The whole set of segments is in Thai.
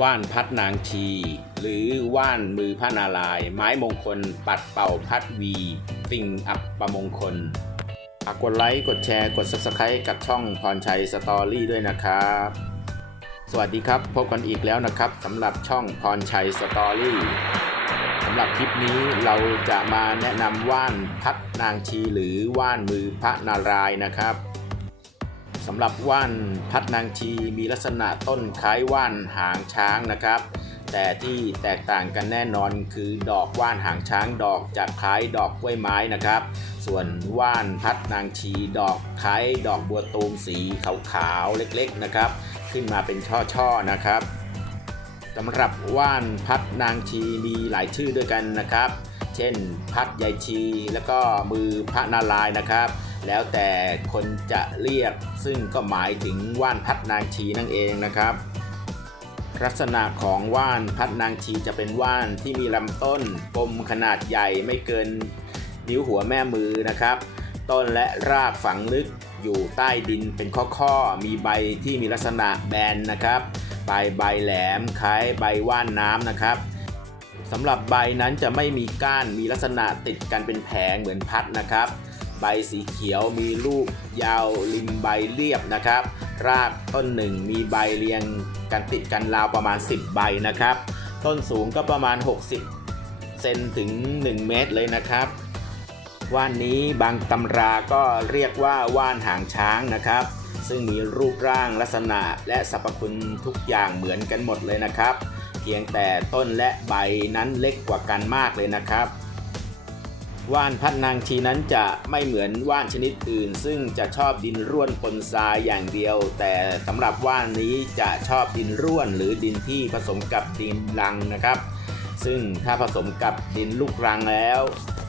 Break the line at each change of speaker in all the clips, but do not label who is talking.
ว่านพัดนางชี หรือว่านมือพระนารายณ์ไม้มงคล ปัดเป่าพัดวี สิ่งอับประมงคลฝากกดไลค์ กดแชร์ กด Subscribe กับช่องพรชัยสตอรี่ด้วยนะครับ สวัสดีครับพบกันอีกแล้วนะครับสำหรับช่องพรชัยสตอรี่สำหรับคลิปนี้เราจะมาแนะนำว่านพัดนางชีหรือว่านมือพระนารายณ์นะครับ สำหรับว่านพัดนางชีมีลักษณะต้นคล้ายว่านหางช้างนะครับ แต่ที่แตกต่างกันแน่นอนคือดอกว่านหางช้างดอกจะคล้ายดอกกล้วยไม้นะครับ ส่วนว่านพัดนางชีดอกคล้ายดอกบัวตูมสีขาวๆเล็กๆนะครับ ขึ้นมาเป็นช่อๆนะครับสำหรับว่านพัดนางชีมีหลายชื่อด้วยกันนะครับ เช่น พัดยายชี แล้วก็มือพระนารายนะครับ แล้วแต่คนจะเรียกซึ่งก็หมายถึงว่านพัดนางชีนั่นเองนะครับ ลักษณะของว่านพัดนางชีจะเป็นว่านที่มีลำต้นปมขนาดใหญ่ไม่เกินนิ้วหัวแม่มือนะครับ ต้นและรากฝังลึกอยู่ใต้ดินเป็นข้อๆ มีใบที่มีลักษณะแบนนะครับปลายใบแหลมคล้ายใบว่านน้ำนะครับสำหรับใบนั้นจะไม่มีก้านมีลักษณะติดกันเป็นแผงเหมือนพัดนะครับ ใบสีเขียวมีลูกยาวริมใบเรียบนะครับ รากต้นหนึ่งมีใบเรียงกันติดกันราวประมาณ 10 ใบนะครับ ต้นสูงก็ประมาณ 60 เซนถึง 1 เมตรเลยนะครับ ว่านนี้บางตำราก็เรียกว่าว่านหางช้างนะครับ ซึ่งมีรูปร่างลักษณะและสรรพคุณทุกอย่างเหมือนกันหมดเลยนะครับ เพียงแต่ต้นและใบนั้นเล็กกว่ากันมากเลยนะครับ ว่านพัดนางชีนั้นจะไม่เหมือนว่านชนิดอื่น ซึ่งจะชอบดินร่วนปนทรายอย่างเดียว แต่สำหรับว่านนี้จะชอบดินร่วนหรือดินที่ผสมกับดินรังนะครับ ซึ่งถ้าผสมกับดินลูกรังแล้ว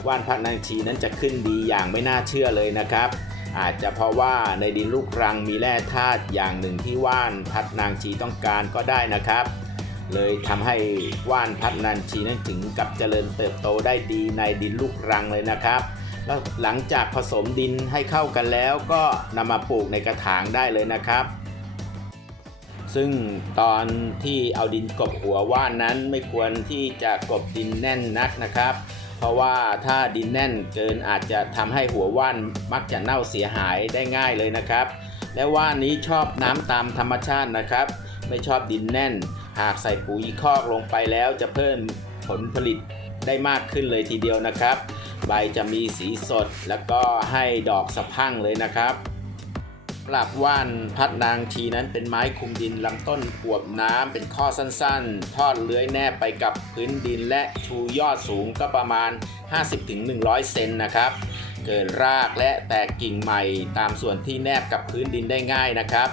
ว่านพัดนางชีนั้นจะขึ้นดีอย่างไม่น่าเชื่อเลยนะครับ อาจจะเพราะว่าในดินลูกรังมีแร่ธาตุอย่างหนึ่งที่ว่านพัดนางชีต้องการก็ได้นะครับ เลยทำให้ว่านพัดนันชีนั้นถึงกับเจริญเติบโตได้ดีในดินลูกรังเลยนะครับแล้วหลังจากผสมดินให้เข้ากันแล้วก็นำมาปลูกในกระถางได้เลยนะครับ ซึ่งตอนที่เอาดินกบหัวว่านนั้นไม่ควรที่จะกบดินแน่นนักนะครับ เพราะว่าถ้าดินแน่นเกินอาจจะทำให้หัวว่านมักจะเน่าเสียหายได้ง่ายเลยนะครับ และว่านนี้ชอบน้ำตามธรรมชาตินะครับ ไม่ชอบดินแน่น หากใส่ปุ๋ยคอกลงไปแล้วจะเพิ่มผลผลิตได้มากขึ้นเลยทีเดียวนะครับ ใบจะมีสีสดแล้วก็ให้ดอกสะพั่งเลยนะครับปลับว่านพัดนางทีนั้นเป็นไม้คุมดินลำต้นปวบน้ำเป็นข้อสั้นๆ ทอดเลื้อยแนบไปกับพื้นดินและชูยอดสูงก็ประมาณ 50-100 เซนนะครับ เกิดรากและแตกกิ่งใหม่ตามส่วนที่แนบกับพื้นดินได้ง่ายนะครับ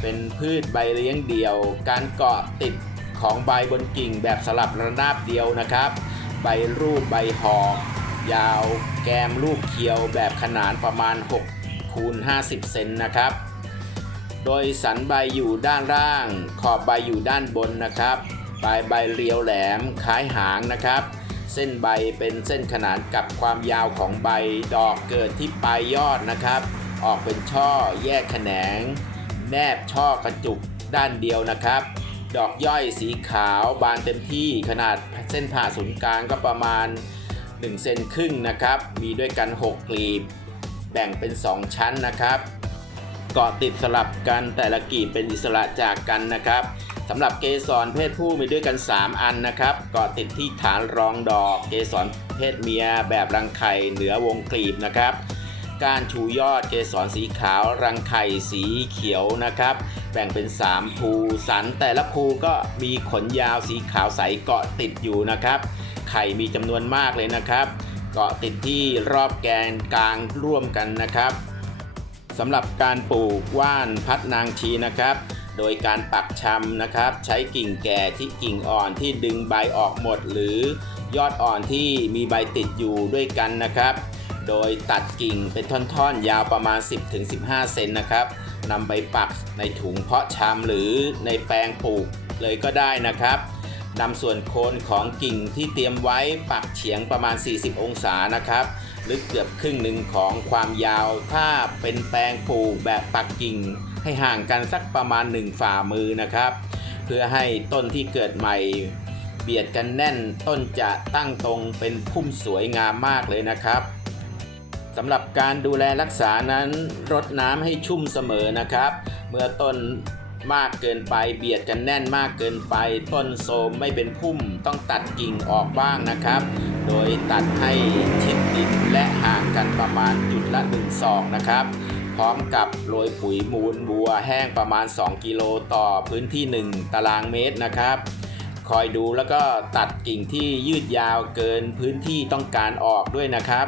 เป็นพืชใบเลี้ยงเดี่ยว การเกาะติด ของใบบนกิ่งแบบสลับระนาบเดียวนะครับ ใบรูปใบหอกยาวแกมลูกเคียวแบบขนานประมาณ 6 คูณ 50 เซนนะครับ โดยสันใบอยู่ด้านล่าง ขอบใบอยู่ด้านบนนะครับ ปลายใบเรียวแหลมคล้ายหางนะครับ เส้นใบเป็นเส้นขนานกับความยาวของใบดอกเกิดที่ปลายยอดนะครับ ออกเป็นช่อแยกแขนง แนบช่อกระจุกด้านเดียวนะครับ ดอกย่อยสีขาวบานเต็มที่ขนาดเส้นผ่าศูนย์กลางก็ประมาณ 1 เซนครึ่งนะครับ มีด้วยกัน 6 กลีบ แบ่งเป็น 2 ชั้นนะครับ เกาะติดสลับกันแต่ละกลีบเป็นอิสระจากกันนะครับสำหรับเกสรเพศผู้มีด้วยกัน 3 อันนะครับ เกาะติดที่ฐานรองดอก เกสรเพศเมียแบบรังไข่เหนือวงกลีบนะครับ การชูยอดเกสรสีขาวรังไข่สีเขียวนะครับ แบ่งเป็น 3 ภูสันแต่ละภูก็มีขนยาวสีขาวใสเกาะติดอยู่นะครับ ไข่มีจำนวนมากเลยนะครับ เกาะติดที่รอบแกนกลางร่วมกันนะครับสำหรับการปลูกว่านพัดนางชีนะครับ โดยการปักชำนะครับ ใช้กิ่งแก่ที่กิ่งอ่อนที่ดึงใบออกหมด หรือยอดอ่อนที่มีใบติดอยู่ด้วยกันนะครับ โดยตัดกิ่งเป็นท่อนๆ ยาวประมาณ 10-15 เซนนะครับ นำไปปักในถุงเพาะชำหรือในแปลงปลูกเลยก็ได้นะครับนำส่วนโคนของกิ่งที่เตรียมไว้ปักเฉียงประมาณ 40 องศานะครับลึกเกือบครึ่งหนึ่งของความยาว ถ้าเป็นแปลงปลูกแบบปักกิ่ง ให้ห่างกันสักประมาณ 1 ฝ่ามือนะครับ เพื่อให้ต้นที่เกิดใหม่เบียดกันแน่นต้นจะตั้งตรงเป็นพุ่มสวยงามมากเลยนะครับ สำหรับการดูแลรักษานั้นรดน้ำให้ชุ่มเสมอนะครับ เมื่อต้นมากเกินไปเบียดกันแน่นมากเกินไป ต้นโทมไม่เป็นพุ่มต้องตัดกิ่งออกบ้างนะครับ โดยตัดให้ชิดดินและห่างกันประมาณจุดละ1ศอกนะครับ พร้อมกับโรยปุ๋ยมูลบัวแห้งประมาณ 2 กิโลต่อพื้นที่ 1 ตารางเมตรนะครับ คอยดูแล้วก็ตัดกิ่งที่ยืดยาวเกินพื้นที่ต้องการออกด้วยนะครับ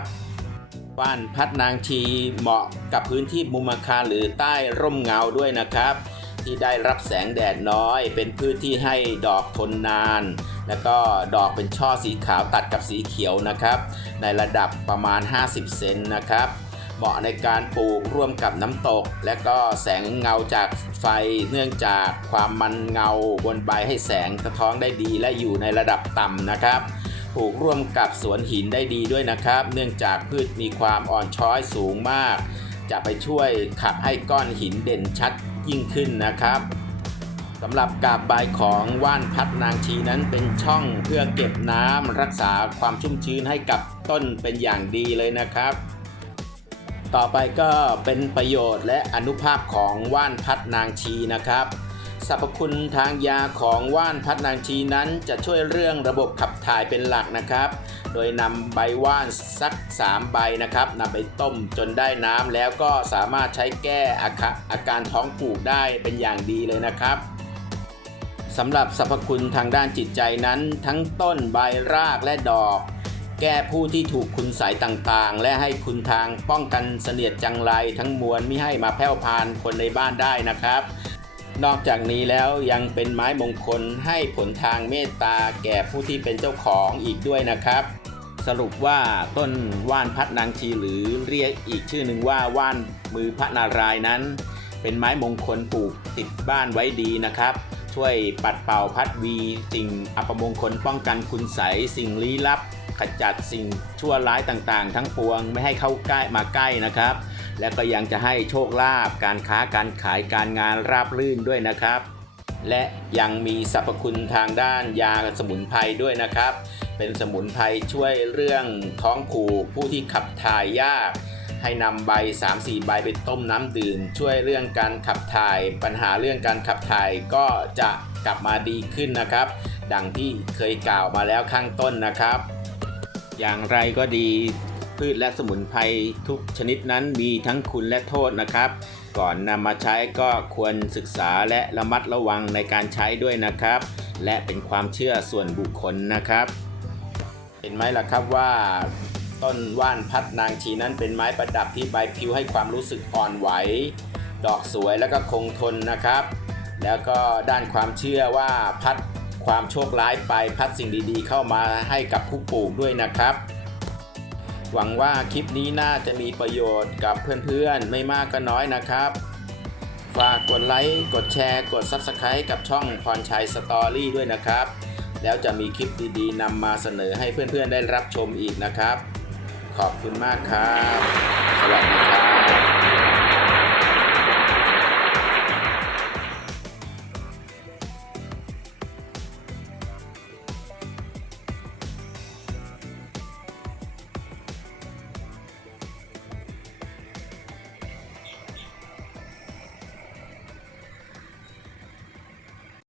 ว่านพัดนางชีเหมาะกับพื้นที่มุมอาคารหรือใต้ร่มเงาด้วยนะครับ ที่ได้รับแสงแดดน้อย เป็นพืชที่ให้ดอกทนนาน แล้วก็ดอกเป็นช่อสีขาวตัดกับสีเขียวนะครับ ในระดับประมาณ 50 เซนนะครับเหมาะในการปลูกร่วมกับน้ำตก และก็แสงเงาจากไฟเนื่องจากความมันเงาบนใบให้แสงสะท้อนได้ดีและอยู่ในระดับต่ำนะครับ ปลูกร่วมกับสวนหินได้ดีด้วยนะครับ เนื่องจากพืชมีความอ่อนช้อยสูงมาก จะไปช่วยขับให้ก้อนหินเด่นชัดยิ่งขึ้นนะครับสำหรับกาบใบของว่านพัดนางชีนั้นเป็นช่องเพื่อเก็บน้ำรักษาความชุ่มชื้นให้กับต้นเป็นอย่างดีเลยนะครับ ต่อไปก็เป็นประโยชน์และอนุภาพของว่านพัดนางชีนะครับ สรรพคุณทางยาของว่านพัดนางชีนั้นจะช่วยเรื่องระบบขับถ่ายเป็นหลักนะครับ โดยนำใบว่านสัก 3 ใบนะครับนำไปต้มจนได้น้ำแล้วก็สามารถใช้แก้อาอาการท้องผูกได้เป็นอย่างดีเลยนะครับสำหรับสรรพคุณทางด้านจิตใจนั้น ทั้งต้นใบรากและดอก แก้ผู้ที่ถูกคุณใสยต่างๆ และให้คุณทางป้องกันเสนียดจังไรทั้งมวลไม่ให้มาแพร่วพานคนในบ้านได้นะครับ นอกจากนี้แล้วยังเป็นไม้มงคลให้ผลทางเมตตาแก่ผู้ที่เป็นเจ้าของอีกด้วยนะครับ สรุปว่าต้นว่านพัดนางชีหรือเรียกอีกชื่อหนึ่งว่าว่านมือพระนารายนั้น เป็นไม้มงคลปลูกติดบ้านไว้ดีนะครับ ช่วยปัดเป่าพัดวี สิ่งอัปมงคลป้องกันคุณใสยสิ่งลี้ลับ ขจัดสิ่งชั่วร้ายต่างๆ ทั้งปวงไม่ให้เข้าใกล้มาใกล้นะครับ และก็ยังจะให้โชคลาภการค้าการขายการงานราบรื่นด้วยนะครับ และยังมีสรรพคุณทางด้านยาสมุนไพรด้วยนะครับ เป็นสมุนไพรช่วยเรื่องท้องผูกผู้ที่ขับถ่ายยากให้นำใบ 3-4 ใบไปต้มน้ำดื่ม ช่วยเรื่องการขับถ่าย ปัญหาเรื่องการขับถ่ายก็จะกลับมาดีขึ้นนะครับ ดังที่เคยกล่าวมาแล้วข้างต้นนะครับ อย่างไรก็ดี พืชและสมุนไพรทุกชนิดนั้นมีทั้งคุณและโทษนะครับ ก่อนนำมาใช้ก็ควรศึกษาและระมัดระวังในการใช้ด้วยนะครับ และเป็นความเชื่อส่วนบุคคลนะครับ เห็นไหมล่ะครับว่าต้นว่านพัดนางชีนั้นเป็นไม้ประดับที่ใบพิวให้ความรู้สึกอ่อนไหว ดอกสวยแล้วก็คงทนนะครับ แล้วก็ด้านความเชื่อว่าพัดความโชคร้ายไปพัดสิ่งดีๆ เข้ามาให้กับผู้ปลูกด้วยนะครับ หวังว่าคลิปนี้น่าจะมีประโยชน์กับเพื่อนๆ ไม่มากก็น้อยนะครับ ฝากกดไลค์ กดแชร์ กด Subscribe กับช่องพรชัยสตอรี่ด้วยนะครับ แล้วจะมีคลิปดีๆนำมาเสนอให้เพื่อนๆ ได้รับชมอีกนะครับ ขอบคุณมากครับ สวัสดีครับ